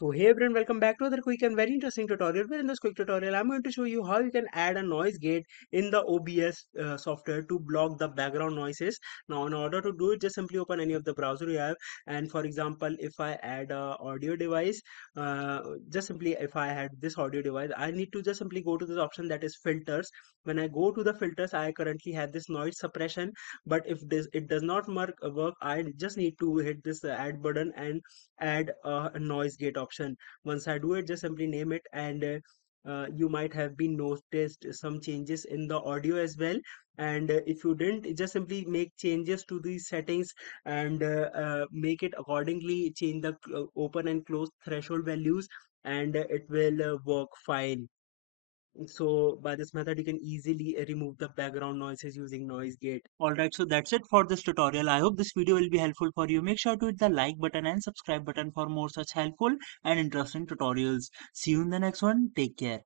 So hey everyone, welcome back to another quick and very interesting tutorial. Where in this quick tutorial, I'm going to show you how you can add a noise gate in the OBS software to block the background noises. Now, in order to do it, just simply open any of the browser you have. And for example, if I add a audio device, just simply if I had this audio device, I need to just simply go to this option that is filters. When I go to the filters, I currently have this noise suppression. But if this it does not work, I just need to hit this add button and add a noise gate option. Once I do it, just simply name it, and you might have been noticed some changes in the audio as well. And if you didn't, just simply make changes to these settings and make it accordingly, change the open and close threshold values, and it will work fine. So by this method, you can easily remove the background noises using noise gate. Alright, so that's it for this tutorial. I hope this video will be helpful for you. Make sure to hit the like button and subscribe button for more such helpful and interesting tutorials. See you in the next one. Take care.